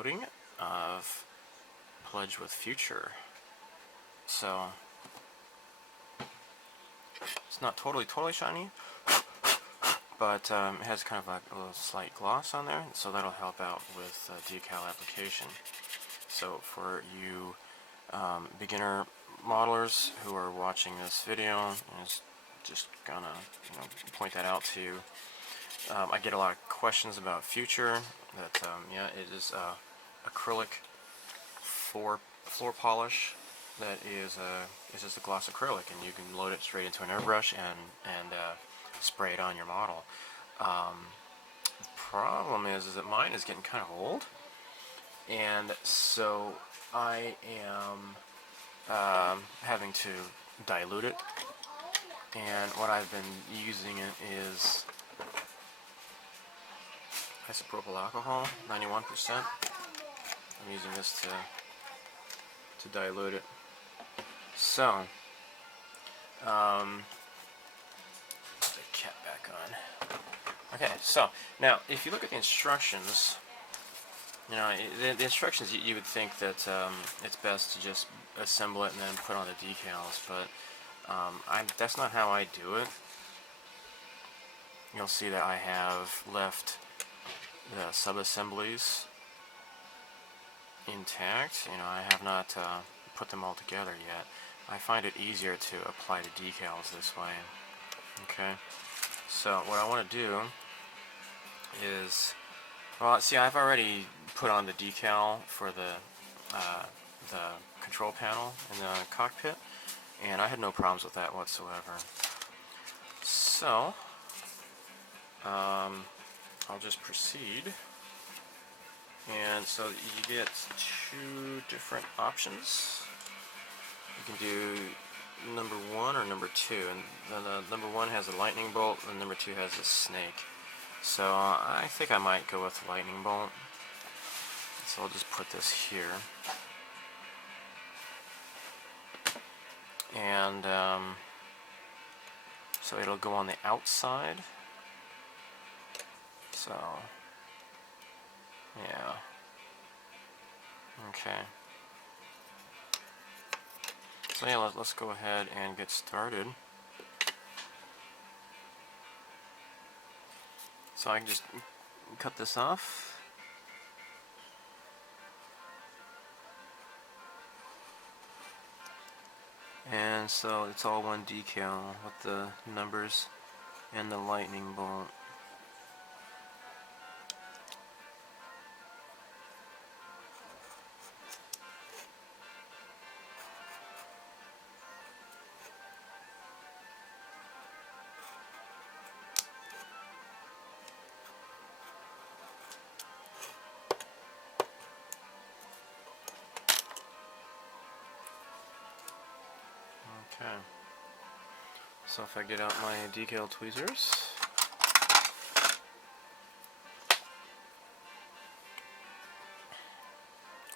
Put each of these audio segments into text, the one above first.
coating of Pledge with Future. So it's not totally shiny, but it has kind of a little slight gloss on there, so that'll help out with decal application. So for you beginner modelers who are watching this video, I'm just gonna point that out to you. I get a lot of questions about Future. That yeah, it is acrylic floor polish that is just a gloss acrylic, and you can load it straight into an airbrush and spray it on your model. The problem is that mine is getting kind of old, and so I am having to dilute it. And what I've been using it is isopropyl alcohol, 91%. I'm using this to dilute it. So, put the cap back on. Okay, so now if you look at the instructions, the instructions you would think that it's best to just assemble it and then put on the decals, but that's not how I do it. You'll see that I have left the sub-assemblies intact. I have not put them all together yet. I find it easier to apply the decals this way. Okay, so what I want to do is, well, see, I've already put on the decal for the control panel in the cockpit, and I had no problems with that whatsoever. So I'll just proceed. And so you get two different options. You can do number 1 or number 2, and the number 1 has a lightning bolt and number 2 has a snake. So I think I might go with the lightning bolt. So I'll just put this here. And so it'll go on the outside. So yeah. Okay. So yeah, let's go ahead and get started. So I can just cut this off. And so it's all one decal with the numbers and the lightning bolt. Okay, so if I get out my decal tweezers,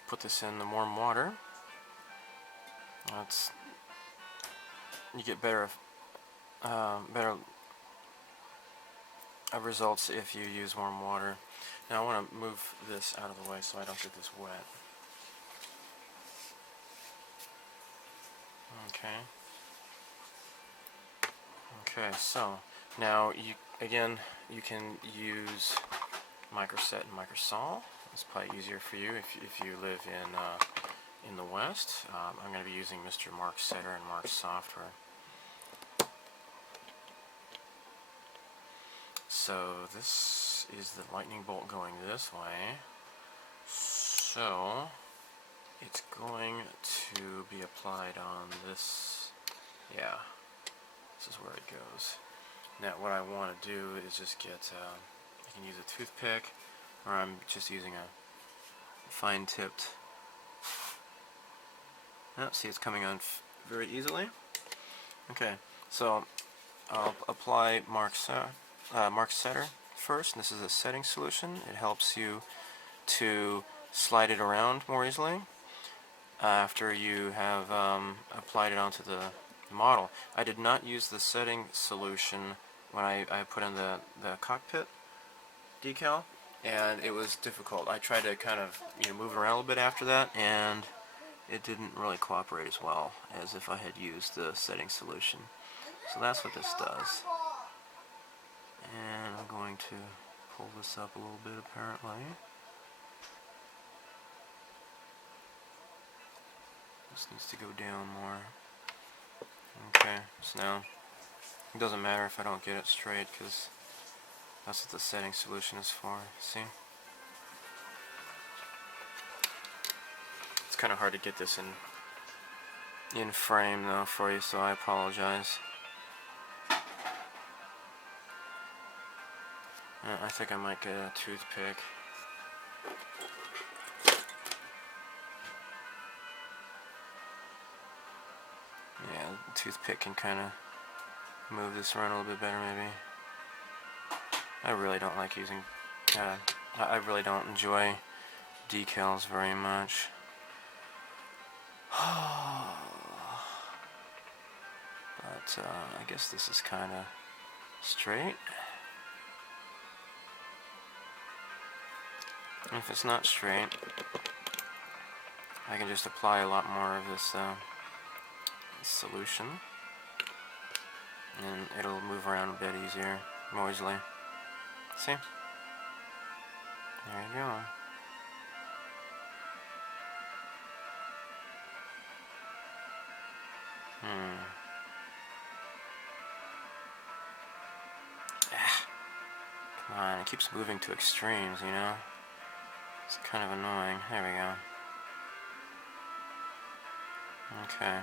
put this in the warm water. You get better results if you use warm water. Now I want to move this out of the way so I don't get this wet. Okay. Okay, so now you can use microset and microsol. It's probably easier for you if you live in the West. I'm going to be using Mr. Mark Setter and Mark software. So this is the lightning bolt going this way. So it's going to be applied on this. Yeah. This is where it goes. Now what I want to do is just get, you can use a toothpick, or I'm just using a fine-tipped. Oh, see, it's coming on very easily. Okay, so I'll apply Mark Setter first. This is a setting solution. It helps you to slide it around more easily after you have applied it onto the model. I did not use the setting solution when I put in the cockpit decal, and it was difficult. I tried to kind of move it around a little bit after that, and it didn't really cooperate as well as if I had used the setting solution. So that's what this does. And I'm going to pull this up a little bit apparently. This needs to go down more. Okay, so now it doesn't matter if I don't get it straight because that's what the setting solution is for. See? It's kind of hard to get this in frame though for you, so I apologize. I think I might get a toothpick. Yeah, the toothpick can kind of move this around a little bit better maybe. I really don't like using, I really don't enjoy decals very much. But I guess this is kind of straight. And if it's not straight, I can just apply a lot more of this solution, and it'll move around a bit easier, more easily. See? There you go. Come on, it keeps moving to extremes, you know? It's kind of annoying. There we go. Okay.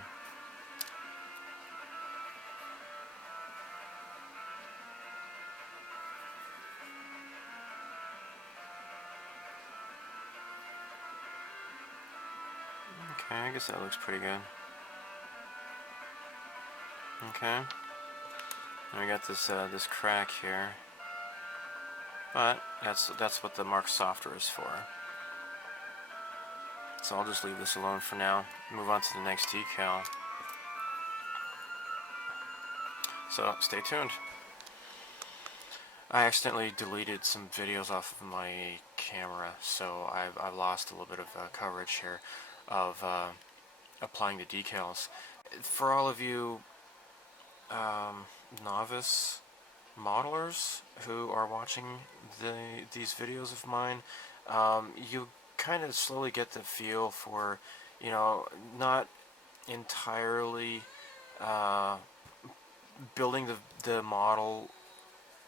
Okay, I guess that looks pretty good. Okay. And we got this this crack here. But that's what the Mark Softer is for. So I'll just leave this alone for now. Move on to the next decal. So stay tuned. I accidentally deleted some videos off of my camera, so I've lost a little bit of coverage here of applying the decals. For all of you novice modelers who are watching these videos of mine, you kind of slowly get the feel for, not entirely building the model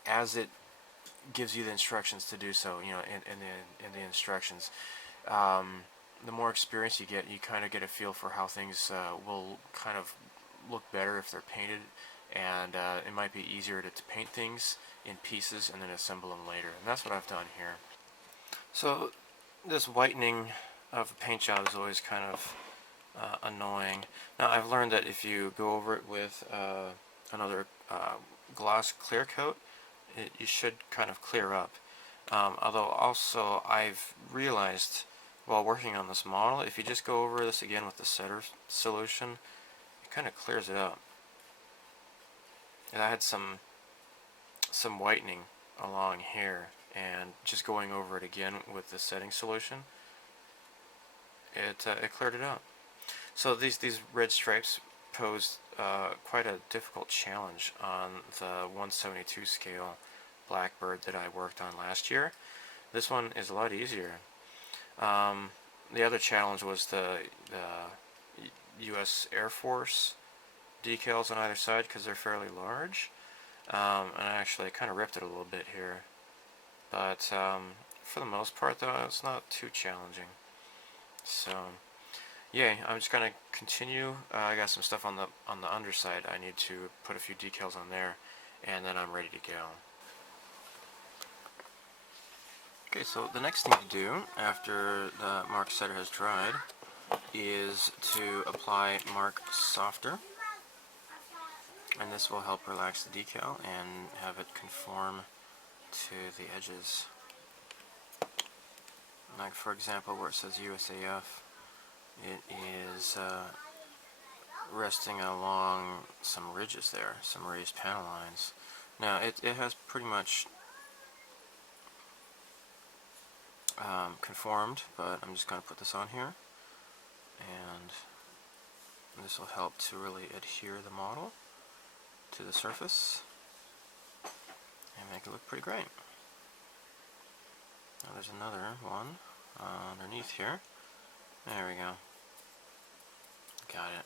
as it gives you the instructions to do so, in the instructions. The more experience you get, you kind of get a feel for how things will kind of look better if they're painted, and it might be easier to paint things in pieces and then assemble them later, and that's what I've done here. So this whitening of a paint job is always kind of annoying. Now I've learned that if you go over it with another gloss clear coat, you should kind of clear up. Although also I've realized while working on this model, if you just go over this again with the setter solution, it kind of clears it up. And I had some whitening along here, and just going over it again with the setting solution, it cleared it up. So these red stripes posed quite a difficult challenge on the 1/72 scale Blackbird that I worked on last year. This one is a lot easier. The other challenge was the U.S. Air Force decals on either side because they're fairly large, and I actually kind of ripped it a little bit here, but for the most part though it's not too challenging. So yeah, I'm just gonna continue. I got some stuff on the underside. I need to put a few decals on there, and then I'm ready to go. Okay, so the next thing to do after the Mark Setter has dried is to apply Mark Softer, and this will help relax the decal and have it conform to the edges. Like for example where it says USAF, it is resting along some ridges there, some raised panel lines. Now it has pretty much conformed, but I'm just going to put this on here, and this will help to really adhere the model to the surface and make it look pretty great. Now there's another one underneath here. There we go. Got it.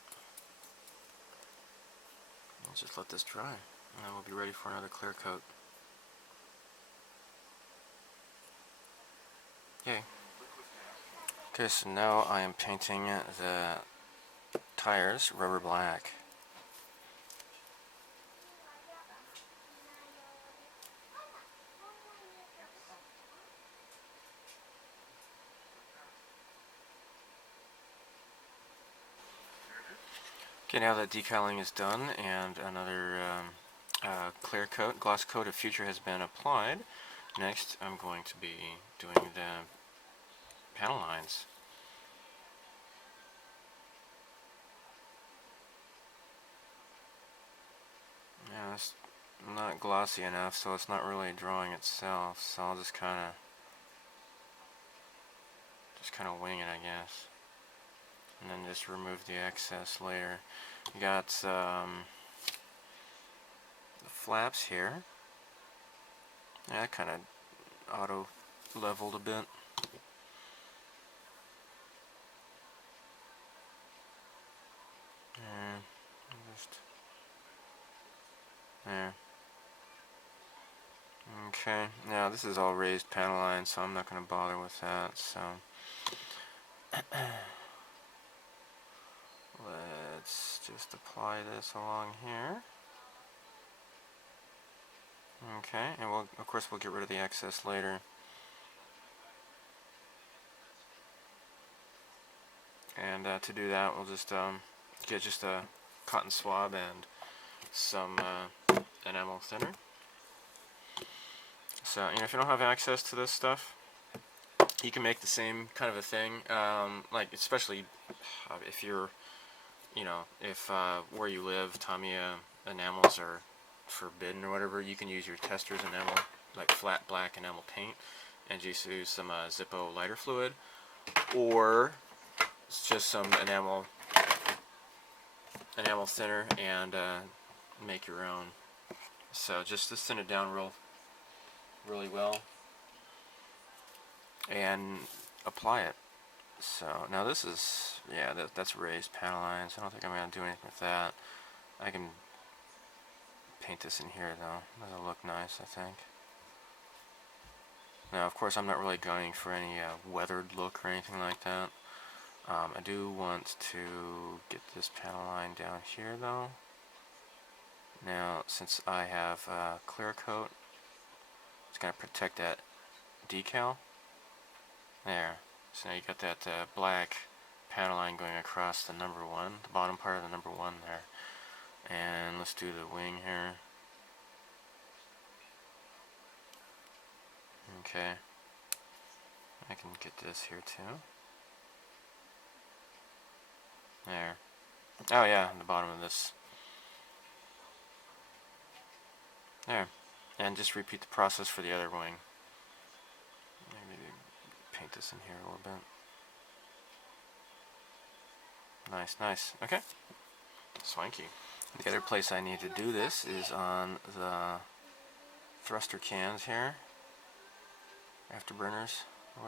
Let's just let this dry, and then we'll be ready for another clear coat. Yay. Okay, so now I am painting the tires rubber black. Okay, now that decaling is done and another clear coat, gloss coat of Future has been applied, next I'm going to be doing the panel lines. Yeah, it's not glossy enough, so it's not really drawing itself, so I'll just kind of wing it, I guess. And then just remove the excess later. You got the flaps here. Yeah, kind of auto leveled a bit. And just there. Okay, now this is all raised panel lines, so I'm not going to bother with that. So let's just apply this along here. Okay, and of course we'll get rid of the excess later. And to do that, we'll just get just a cotton swab and some enamel thinner. So, if you don't have access to this stuff, you can make the same kind of a thing. Like, especially if you're, if where you live, Tamiya enamels are forbidden or whatever, you can use your tester's enamel, like flat black enamel paint, and just use some Zippo lighter fluid, or it's just some enamel thinner, and make your own. So just thin it down really well and apply it. So now this is, yeah, that's raised panel lines. I don't think I'm going to do anything with that. I can paint this in here though. That'll look nice, I think. Now of course I'm not really going for any weathered look or anything like that. I do want to get this panel line down here though. Now since I have clear coat, it's going to protect that decal. There. So now you got that black panel line going across the number 1, the bottom part of the number 1 there. And let's do the wing here. Okay. I can get this here too. There. Oh yeah, the bottom of this. There. And just repeat the process for the other wing. Maybe paint this in here a little bit. Nice, nice. Okay. Swanky. The other place I need to do this is on the thruster cans here. Afterburners, or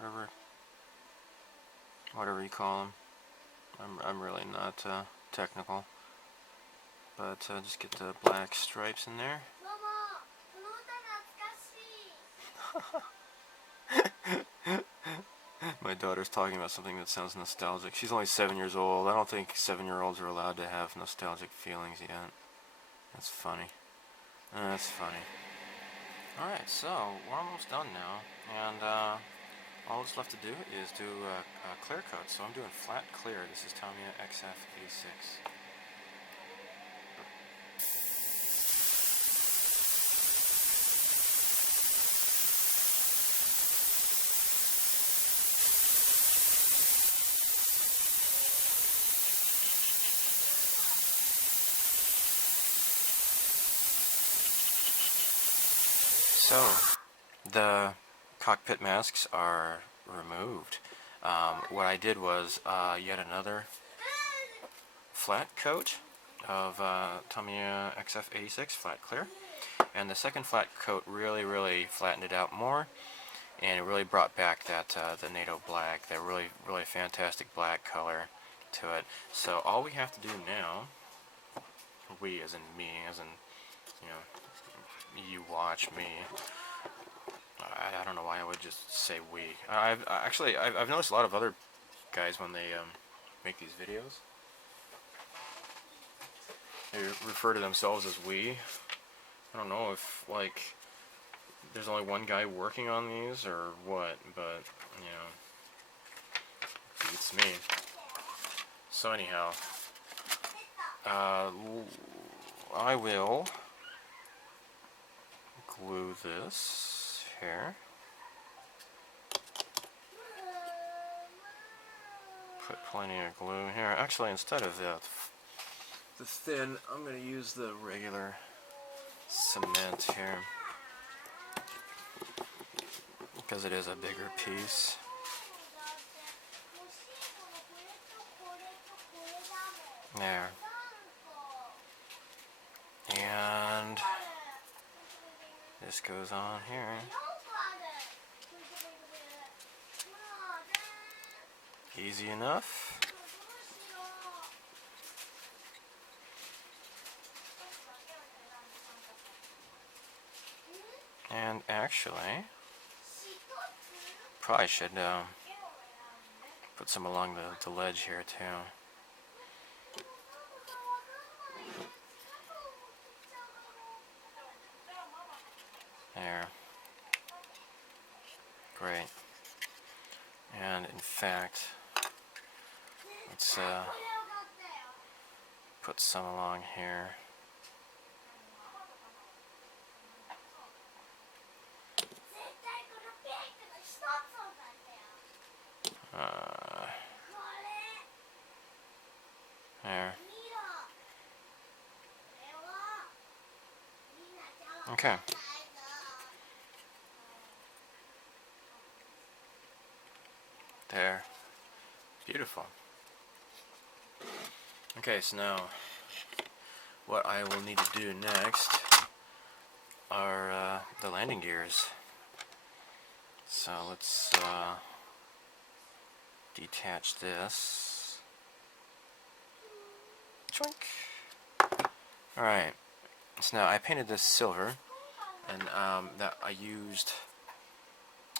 whatever you call them. I'm really not technical, but just get the black stripes in there. My daughter's talking about something that sounds nostalgic. She's only 7 years old. I don't think 7-year-olds are allowed to have nostalgic feelings yet. That's funny. That's funny. Alright, so we're almost done now, and all that's left to do is do a clear coat. So I'm doing flat clear. This is Tamiya XF86. So, the cockpit masks are removed. What I did was yet another flat coat of Tamiya XF86 flat clear, and the second flat coat really flattened it out more, and it really brought back that the NATO black, that really fantastic black color to it. So all we have to do now, we as in me, as in, you know, you watch me. I don't know why I would just say we. I've noticed a lot of other guys when they make these videos, they refer to themselves as we. I don't know if like there's only one guy working on these or what, but you know, beats me. So anyhow, I will glue this here. Put plenty of glue here. Actually, instead of the thin, I'm going to use the regular cement here, because it is a bigger piece. There. And this goes on here. Easy enough. And actually, probably should put some along the ledge here too. There. Great. And in fact, let's put some along here. There. Okay. There. Beautiful. Okay, so now what I will need to do next are the landing gears. So let's detach this. Choink. Alright, so now I painted this silver, and that I used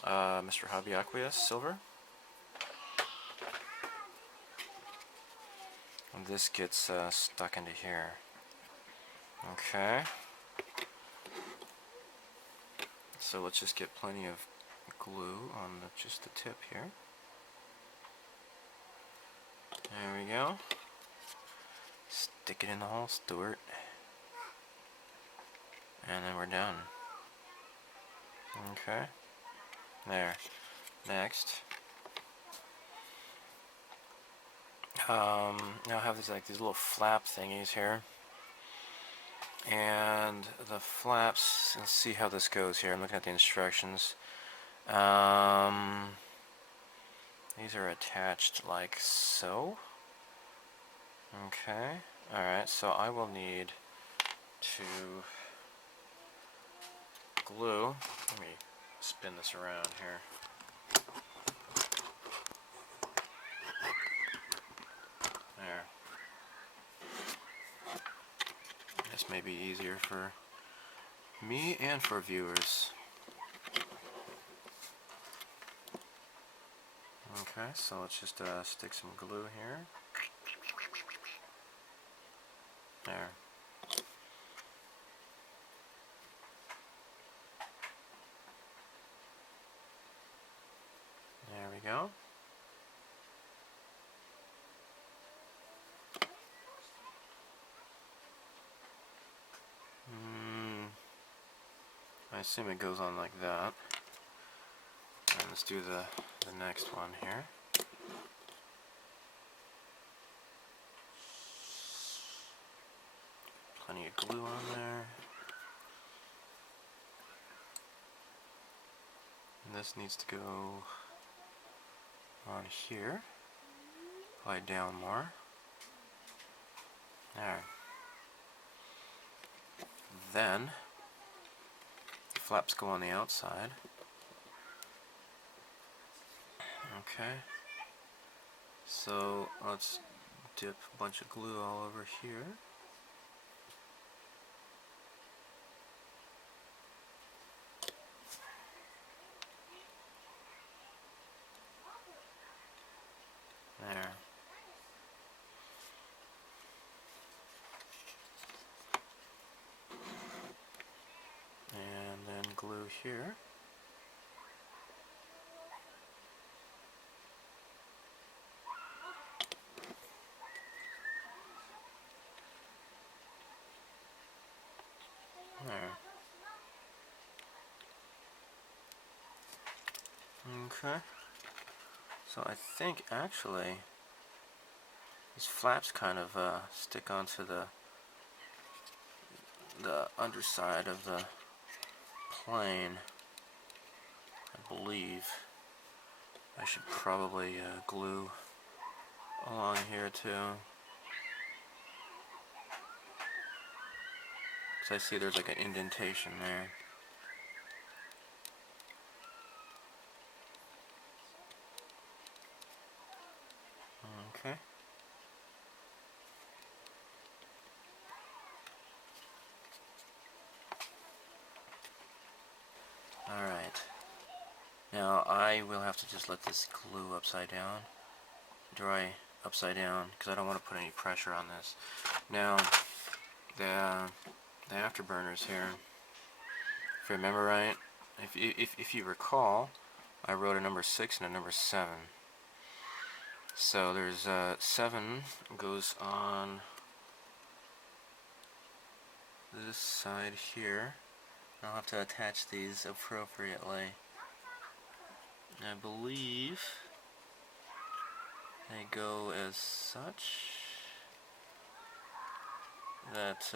Mr. Hobby Aqueous silver. And this gets stuck into here. Okay. So let's just get plenty of glue on just the tip here. There we go. Stick it in the hole, Stuart. And then we're done. Okay. There. Next. Now I have these little flap thingies here. And the flaps, let's see how this goes here. I'm looking at the instructions. These are attached like so. Okay. Alright, so I will need to glue. Let me spin this around here. There. This may be easier for me and for viewers. Okay, so let's just stick some glue here. There. There we go. I assume it goes on like that. And let's do the next one here. Plenty of glue on there. And this needs to go on here. Apply down more. There. Then the flaps go on the outside. Okay. So let's dip a bunch of glue all over here. There. And then glue here. There. Okay. So I think actually these flaps kind of stick onto the underside of the plane. I believe I should probably glue along here too. So I see there's like an indentation there. Okay. Alright. Now I will have to just let this glue upside down, dry upside down, because I don't want to put any pressure on this. Now, the afterburners here, if I remember right, if you recall, I wrote a number 6 and a number 7. So there's 7 goes on this side here. I'll have to attach these appropriately. I believe they go as such that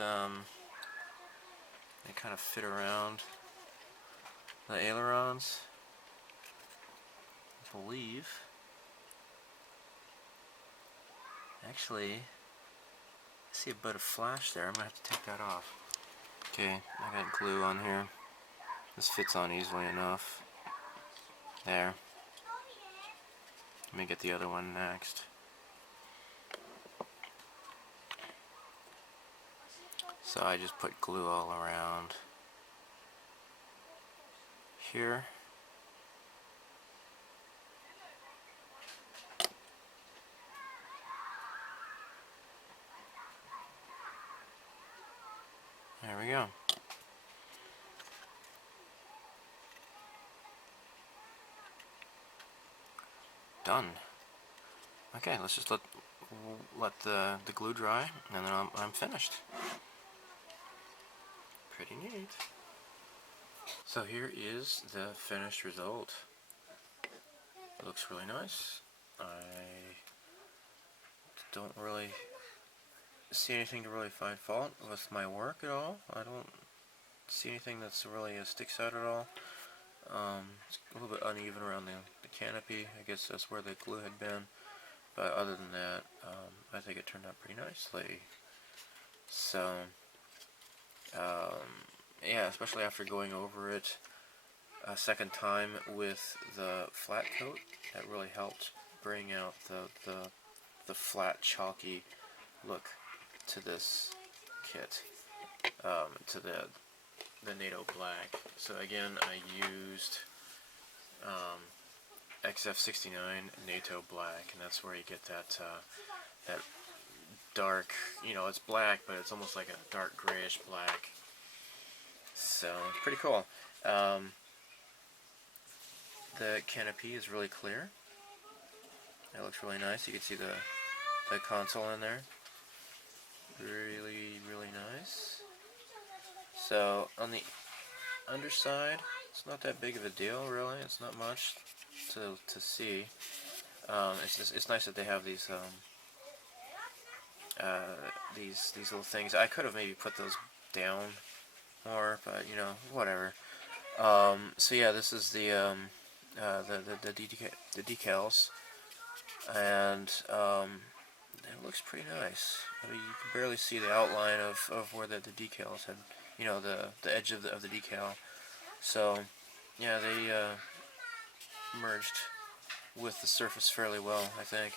they kind of fit around the ailerons, I believe. Actually, I see a bit of flash there. I'm going to have to take that off. Okay, I got glue on here. This fits on easily enough. There. Let me get the other one next. So I just put glue all around here. There we go. Done. Okay, let's just let the glue dry, and then I'm finished. Pretty neat. So here is the finished result. It looks really nice. I don't really see anything to really find fault with my work at all. I don't see anything that's really sticks out at all. It's a little bit uneven around the canopy. I guess that's where the glue had been. But other than that, I think it turned out pretty nicely. So, yeah, especially after going over it a second time with the flat coat, that really helped bring out the flat, chalky look to this kit, to the NATO Black. So again, I used XF69 NATO Black, and that's where you get that that dark, you know, it's black, but it's almost like a dark grayish black. So pretty cool. The canopy is really clear. It looks really nice. You can see the console in there. Really, really nice. So on the underside, it's not that big of a deal, really. It's not much to see. It's nice that they have these little things. I could have maybe put those down more, but you know, whatever. So yeah, this is the decals. and it looks pretty nice. I mean, you can barely see the outline of where the decals had, you know, the edge of the decal. So yeah, they merged with the surface fairly well, I think.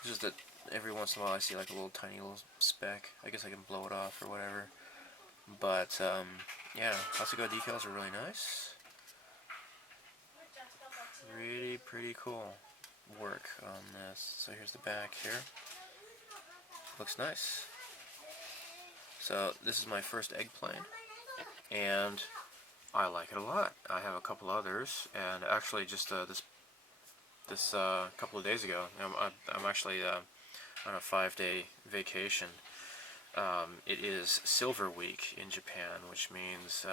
It's just that every once in a while I see like a little tiny little speck. I guess I can blow it off or whatever. But yeah, Hasegawa decals are really nice. Pretty cool work on this. So here's the back here. Looks nice. So this is my first Eggplane, and I like it a lot. I have a couple others, and actually just this couple of days ago, I'm actually on a 5-day vacation. It is Silver Week in Japan, which means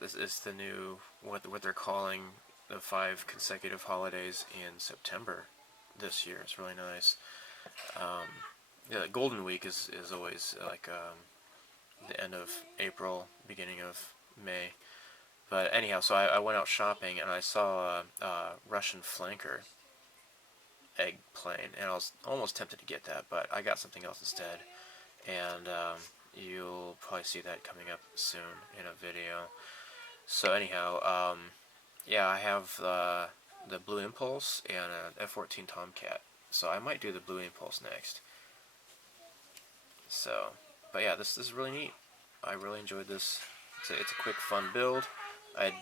this is the new what they're calling the 5 consecutive holidays in September this year. It's really nice. Yeah, Golden Week is always like the end of April, beginning of May. But anyhow, so I went out shopping and I saw a Russian flanker Eggplane, and I was almost tempted to get that, but I got something else instead. And you'll probably see that coming up soon in a video. So anyhow, yeah, I have the Blue Impulse and an F-14 Tomcat. So I might do the Blue Impulse next. So, but yeah, this is really neat. I really enjoyed this. It's a quick, fun build. I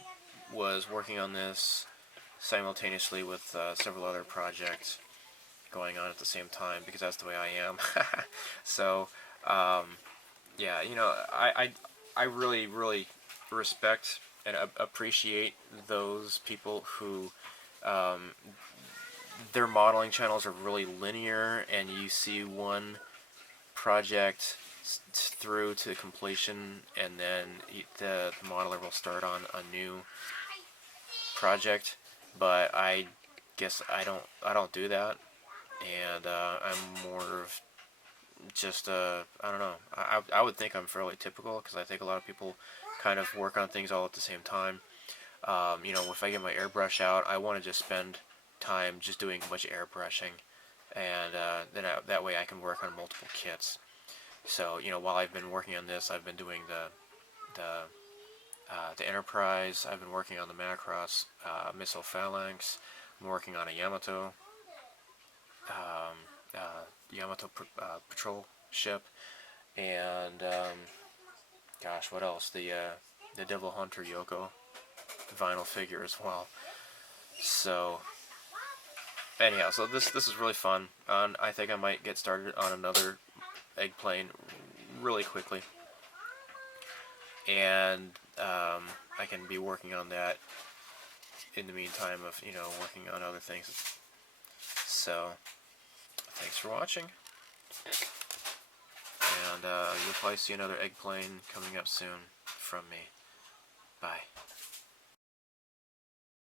was working on this simultaneously with several other projects going on at the same time because that's the way I am. So, yeah, you know, I really respect and appreciate those people who their modeling channels are really linear, and you see one project through to completion, and then the modeler will start on a new project. But I guess I don't do that, and I'm more of just I don't know. I would think I'm fairly typical because I think a lot of people kind of work on things all at the same time. You know, if I get my airbrush out, I want to just spend time just doing a bunch of airbrushing, and then that way I can work on multiple kits. So you know, while I've been working on this, I've been doing the Enterprise. I've been working on the Macross missile phalanx. I'm working on a Yamato patrol ship, and gosh, what else? The Devil Hunter Yoko vinyl figure as well. So anyhow, so this is really fun. I think I might get started on another Eggplane really quickly, and I can be working on that in the meantime of, you know, working on other things. So thanks for watching, and you'll probably see another Eggplane coming up soon from me. Bye.